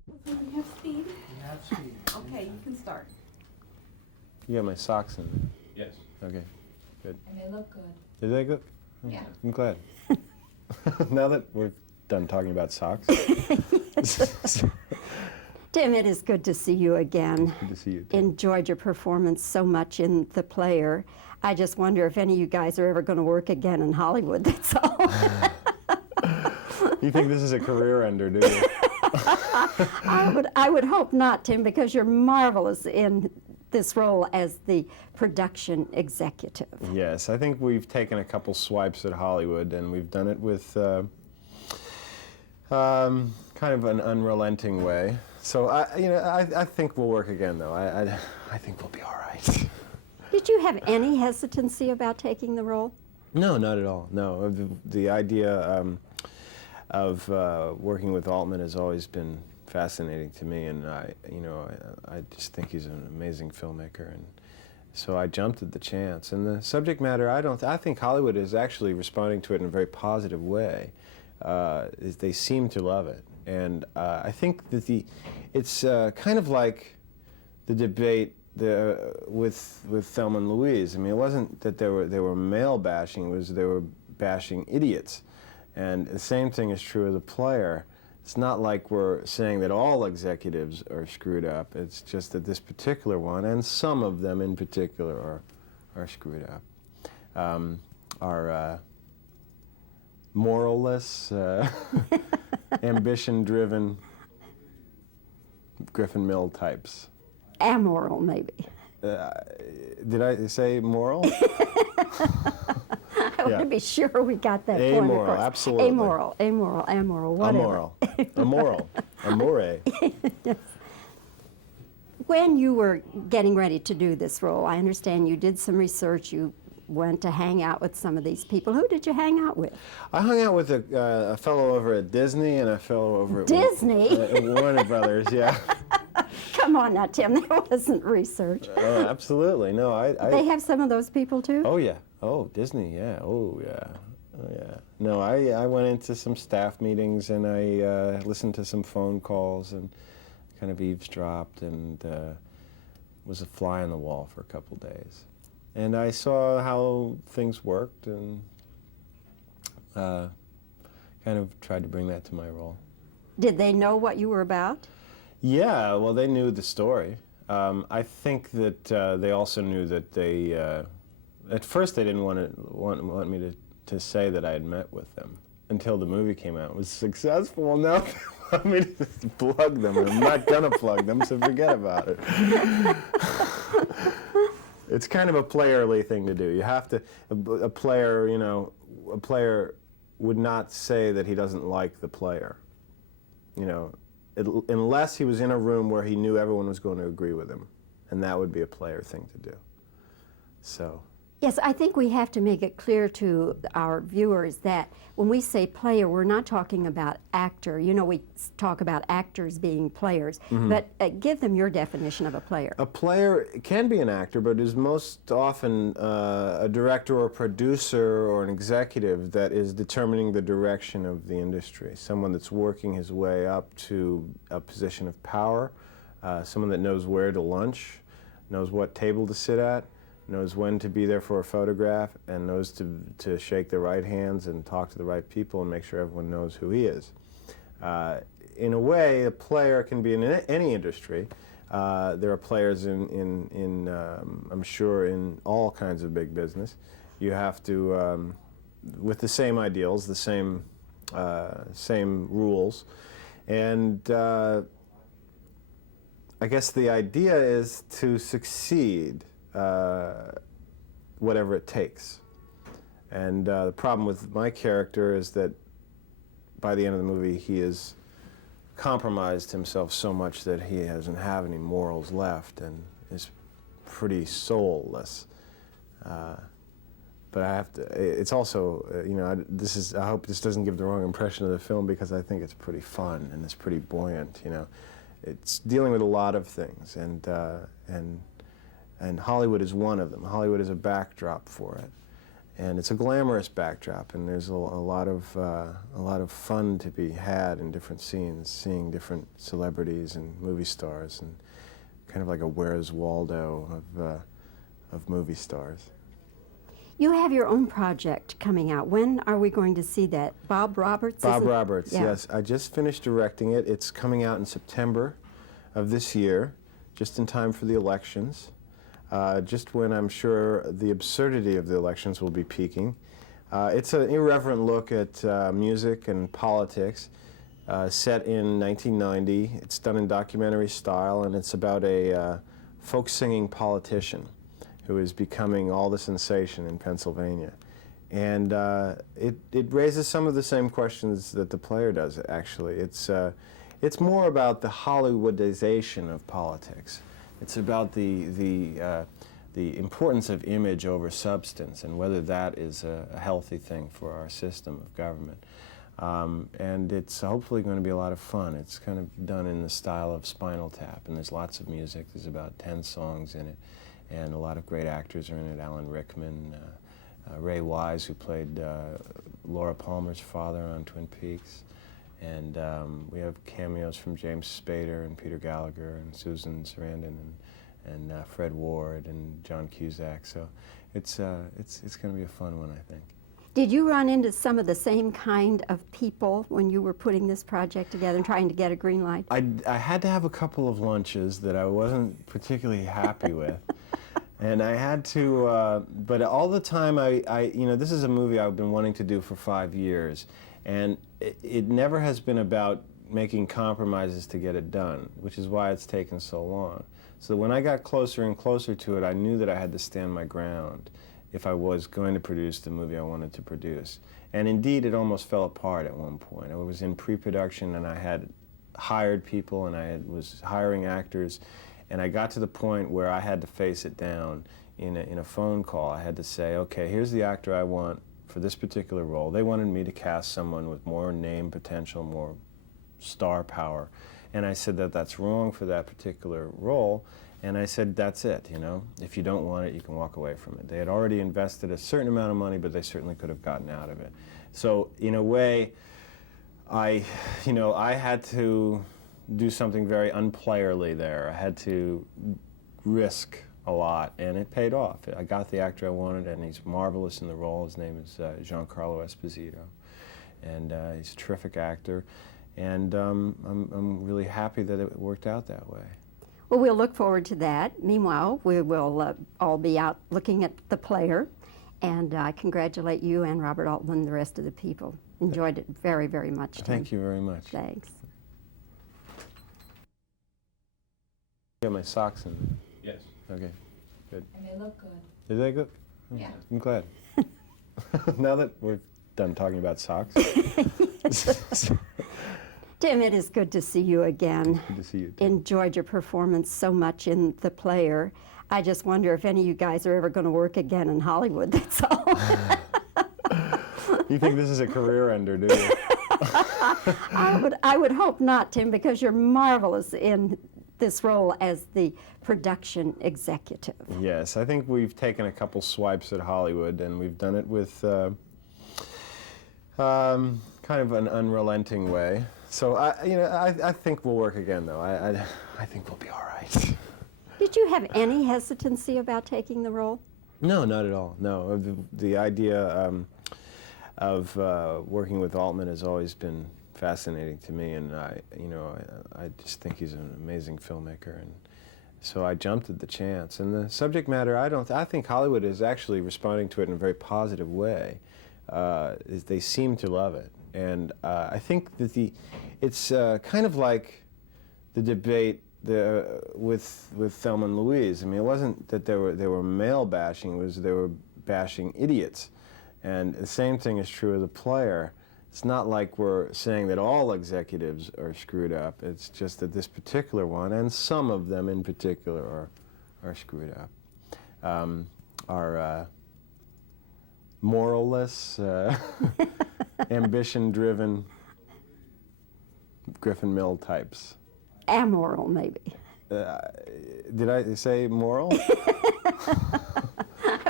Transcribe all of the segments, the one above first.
So we have speed. We have speed. Okay, you can start. You got my socks in there. Yes. Okay, good. And they look good. Did they go? Yeah. I'm glad. Now that we're done talking about socks. Tim, it is good to see you again. Good to see you, Tim. Enjoyed your performance so much in The Player. I just wonder if any of you guys are ever going to work again in Hollywood, that's all. You think this is a career ender, do you? I would hope not, Tim, because you're marvelous in this role as the production executive. Yes, I think we've taken a couple swipes at Hollywood, and we've done it with kind of an unrelenting way. So I think we'll work again, though. I think we'll be all right. Did you have any hesitancy about taking the role? No, not at all. No, the idea of working with Altman has always been fascinating to me, and I just think he's an amazing filmmaker, and so I jumped at the chance. And the subject matter, I think Hollywood is actually responding to it in a very positive way. They seem to love it, and I think that it's kind of like the debate with Thelma and Louise. I mean, it wasn't that they were male bashing; it was they were bashing idiots. And the same thing is true of The Player. It's not like we're saying that all executives are screwed up. It's just that this particular one, and some of them in particular, are screwed up. Are moralless, ambition-driven Griffin Mill types. Amoral, maybe. Did I say moral? I want to be sure we got that point Amoral, across. absolutely. Amoral, whatever. Amoral. Amore. Yes. When you were getting ready to do this role, I understand you did some research, you went to hang out with some of these people. Who did you hang out with? I hung out with a fellow over at Disney and a fellow over at Disney? Warner Brothers, yeah. Come on now, Tim, that wasn't research. Oh, absolutely. No, They have some of those people too? Oh, yeah. Oh, Disney, yeah. Oh, yeah. Oh, yeah. No, I went into some staff meetings and I listened to some phone calls and kind of eavesdropped and was a fly on the wall for a couple days. And I saw how things worked and kind of tried to bring that to my role. Did they know what you were about? Yeah, well, they knew the story. I think that they also knew that they, at first they didn't want me to say that I had met with them until the movie came out. It was successful. Now they want me to just plug them, and I'm not going to plug them, so forget about it. It's kind of a playerly thing to do. You have to, a player would not say that he doesn't like the player, unless he was in a room where he knew everyone was going to agree with him, and that would be a player thing to do. So. Yes, I think we have to make it clear to our viewers that when we say player, we're not talking about actor. You know, we talk about actors being players, but give them your definition of a player. A player can be an actor, but is most often a director or producer or an executive that is determining the direction of the industry. Someone that's working his way up to a position of power, someone that knows where to lunch, knows what table to sit at, knows when to be there for a photograph, and knows to shake the right hands and talk to the right people and make sure everyone knows who he is. In a way, a player can be in any industry. There are players in I'm sure, in all kinds of big business. You have to, with the same ideals, the same rules, and I guess the idea is to succeed. Whatever it takes. And the problem with my character is that by the end of the movie he has compromised himself so much that he doesn't have any morals left and is pretty soulless. But I have to, it's also, I hope this doesn't give the wrong impression of the film, because I think it's pretty fun and it's pretty buoyant, It's dealing with a lot of things, and Hollywood is one of them. Hollywood is a backdrop for it. and it's a glamorous backdrop, and there's a lot of fun to be had in different scenes, seeing different celebrities and movie stars, and kind of like a Where's Waldo of movie stars. You have your own project coming out. When are we going to see that? Bob Roberts? Bob Roberts, Yeah. yes. I just finished directing it. It's coming out in September of this year, just in time for the elections, just when I'm sure the absurdity of the elections will be peaking. It's an irreverent look at music and politics, set in 1990. It's done in documentary style, and it's about a folk singing politician who is becoming all the sensation in Pennsylvania. And it raises some of the same questions that the player does, actually. It's more about the Hollywoodization of politics. It's about the importance of image over substance, and whether that is a healthy thing for our system of government. And it's hopefully going to be a lot of fun. It's kind of done in the style of Spinal Tap, and there's lots of music. There's about 10 songs in it, and a lot of great actors are in it. Alan Rickman, Ray Wise, who played Laura Palmer's father on Twin Peaks, and we have cameos from James Spader and Peter Gallagher and Susan Sarandon and Fred Ward and John Cusack. So it's going to be a fun one, I think. Did you run into some of the same kind of people when you were putting this project together and trying to get a green light? I had to have a couple of lunches that I wasn't particularly happy with. And I had to, but all the time, you know, this is a movie I've been wanting to do for 5 years, and it never has been about making compromises to get it done, which is why it's taken so long. So when I got closer and closer to it, I knew that I had to stand my ground if I was going to produce the movie I wanted to produce. And indeed, it almost fell apart at one point. I was in pre-production, and I had hired people, and was hiring actors. And I got to the point where I had to face it down in a phone call. I had to say, okay, here's the actor I want for this particular role. They wanted me to cast someone with more name potential, more star power. And I said that that's wrong for that particular role. And I said, that's it, you know. If you don't want it, you can walk away from it. They had already invested a certain amount of money, but they certainly could have gotten out of it. So in a way, I had to do something very unplayerly there. I had to risk a lot, and it paid off. I got the actor I wanted, and he's marvelous in the role. His name is Giancarlo Esposito, and he's a terrific actor, and I'm really happy that it worked out that way. Well, we'll look forward to that. Meanwhile, we will all be out looking at the player, and I congratulate you and Robert Altman and the rest of the people. Enjoyed it very, very much. Tim. Thank you very much. Thanks. You got my socks in. Yes. Okay, good. And they look good. Is that good? Yeah. I'm glad. Now that we're done talking about socks. Tim, it is good to see you again. Good to see you, too. Enjoyed your performance so much in The Player. I just wonder if any of you guys are ever going to work again in Hollywood, that's all. You think this is a career ender, do you? I would hope not, Tim, because you're marvelous in this role as the production executive. Yes, I think we've taken a couple swipes at Hollywood, and we've done it with kind of an unrelenting way. So I think we'll work again, though. I think we'll be all right. Did you have any hesitancy about taking the role? No, not at all. No, the idea of working with Altman has always been fascinating to me, and I just think he's an amazing filmmaker, and so I jumped at the chance. And the subject matter, I think Hollywood is actually responding to it in a very positive way. They seem to love it, and I think that it's kind of like the debate with Thelma and Louise. I mean, it wasn't that they were male bashing; it was they were bashing idiots. And the same thing is true of The Player. It's not like we're saying that all executives are screwed up. It's just that this particular one, and some of them in particular, are screwed up. Are moralless, ambition-driven Griffin Mill types. Amoral, maybe. Did I say moral? I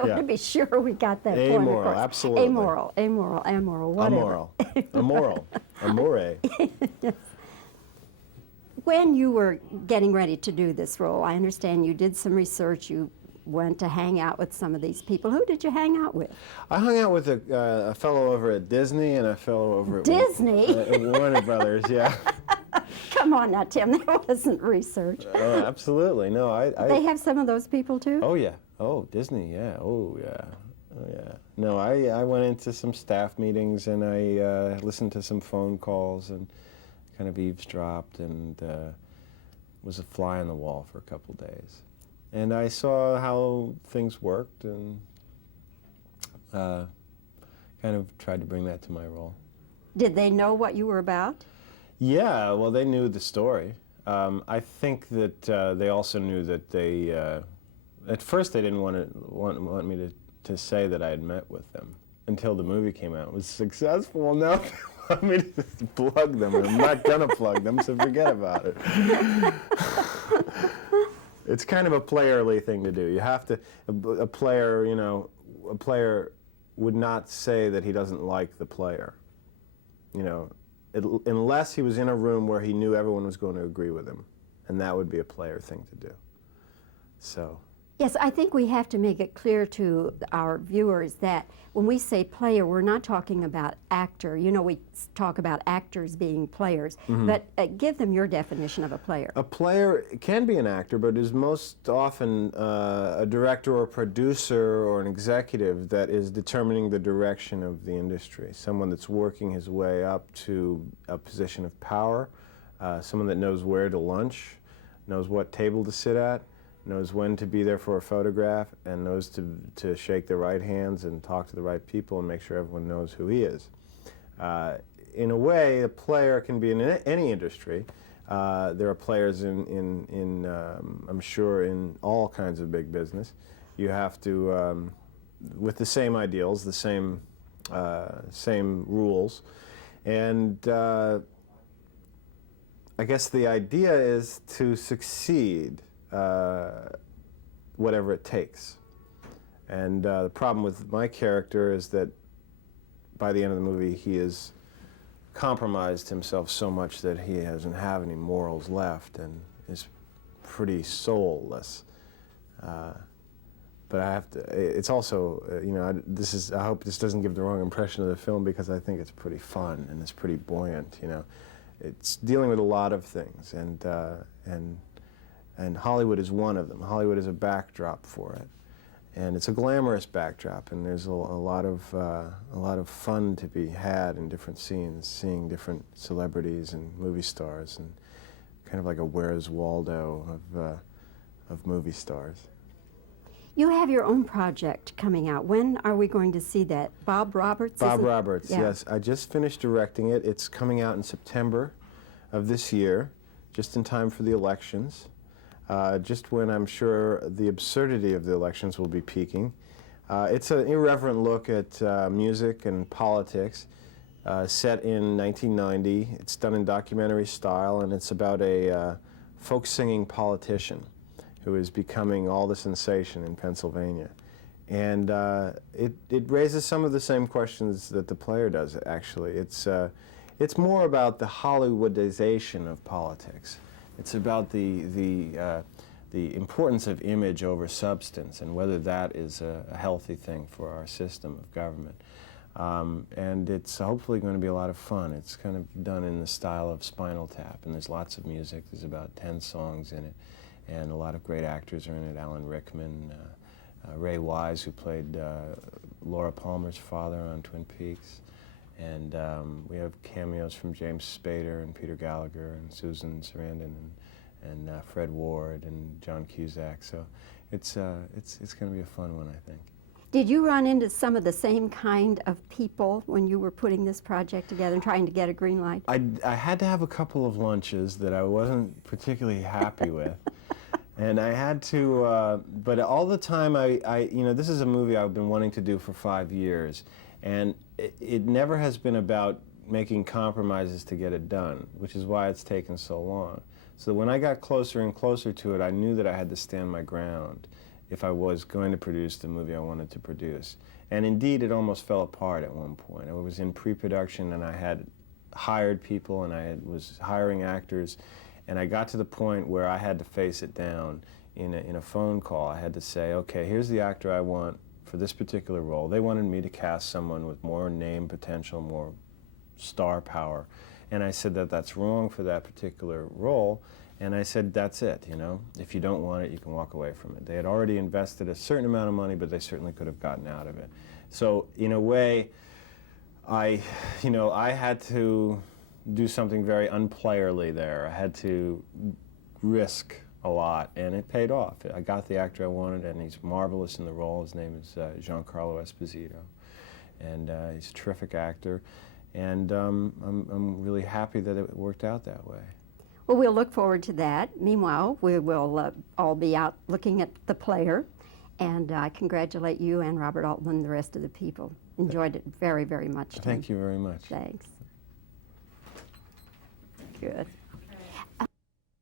I want to be sure we got that point Amoral, across. absolutely. Amoral, whatever. Amoral. Amore. When you were getting ready to do this role, I understand you did some research, you went to hang out with some of these people. Who did you hang out with? I hung out with a fellow over at Disney and a fellow over at Disney? Warner Brothers, yeah. Come on now, Tim, that wasn't research. Oh, absolutely. No, They have some of those people too? Oh, yeah. Oh, Disney, yeah. Oh, yeah. Oh, yeah. No, I went into some staff meetings and I listened to some phone calls and kind of eavesdropped and was a fly on the wall for a couple days. And I saw how things worked and kind of tried to bring that to my role. Did they know what you were about? Yeah, well, they knew the story. I think that they also knew that they, at first they didn't want me to say that I had met with them until the movie came out. It was successful. Now they want me to just plug them. I'm not going to plug them, so forget about it. It's kind of a playerly thing to do. You have to, a player, you know, a player would not say that he doesn't like the player, you know, unless he was in a room where he knew everyone was going to agree with him, and that would be a player thing to do. So. Yes, I think we have to make it clear to our viewers that when we say player, we're not talking about actor. You know, we talk about actors being players, but give them your definition of a player. A player can be an actor, but is most often a director or a producer or an executive that is determining the direction of the industry. Someone that's working his way up to a position of power, someone that knows where to lunch, knows what table to sit at, knows when to be there for a photograph, and knows to shake the right hands and talk to the right people and make sure everyone knows who he is. In a way, a player can be in any industry. There are players in I'm sure, in all kinds of big business. You have to, with the same ideals, the same rules, and I guess the idea is to succeed. Whatever it takes. And the problem with my character is that by the end of the movie he has compromised himself so much that he doesn't have any morals left and is pretty soulless. But I have to, it's also, you know, I hope this doesn't give the wrong impression of the film, because I think it's pretty fun and it's pretty buoyant, you know. It's dealing with a lot of things, and Hollywood is one of them. Hollywood is a backdrop for it, and it's a glamorous backdrop. And there's a lot of fun to be had in different scenes, seeing different celebrities and movie stars, and kind of like a Where's Waldo of movie stars. You have your own project coming out. When are we going to see that? Bob Roberts? Bob Roberts, yeah. Yes. I just finished directing it. It's coming out in September of this year, just in time for the elections. Just when I'm sure the absurdity of the elections will be peaking. It's an irreverent look at music and politics, set in 1990. It's done in documentary style, and it's about a folk singing politician who is becoming all the sensation in Pennsylvania. And it raises some of the same questions that the player does, actually. It's more about the Hollywoodization of politics. It's about the importance of image over substance, and whether that is a healthy thing for our system of government. And it's hopefully going to be a lot of fun. It's kind of done in the style of Spinal Tap, and there's lots of music. There's about 10 songs in it, and a lot of great actors are in it. Alan Rickman, Ray Wise, who played Laura Palmer's father on Twin Peaks. And we have cameos from James Spader and Peter Gallagher and Susan Sarandon and Fred Ward and John Cusack. So it's going to be a fun one, I think. Did you run into some of the same kind of people when you were putting this project together and trying to get a green light? I had to have a couple of lunches that I wasn't particularly happy with. And I had to, but all the time you know, this is a movie I've been wanting to do for 5 years. And it never has been about making compromises to get it done, which is why it's taken so long. So when I got closer and closer to it, I knew that I had to stand my ground if I was going to produce the movie I wanted to produce. And indeed, it almost fell apart at one point. I was in pre-production, and I had hired people, and was hiring actors, and I got to the point where I had to face it down in a phone call. I had to say, okay, here's the actor I want for this particular role. They wanted me to cast someone with more name potential, more star power. And I said that that's wrong for that particular role. And I said, that's it, you know. If you don't want it, you can walk away from it. They had already invested a certain amount of money, but they certainly could have gotten out of it. So in a way, I had to do something very unplayerly there. I had to risk a lot, and it paid off. I got the actor I wanted, and he's marvelous in the role. His name is Giancarlo Esposito, and he's a terrific actor, and I'm really happy that it worked out that way. Well, we'll look forward to that. Meanwhile, we will all be out looking at The Player, and I congratulate you and Robert Altman and the rest of the people. Enjoyed it very, very much. Thank you very much. Thanks. Good.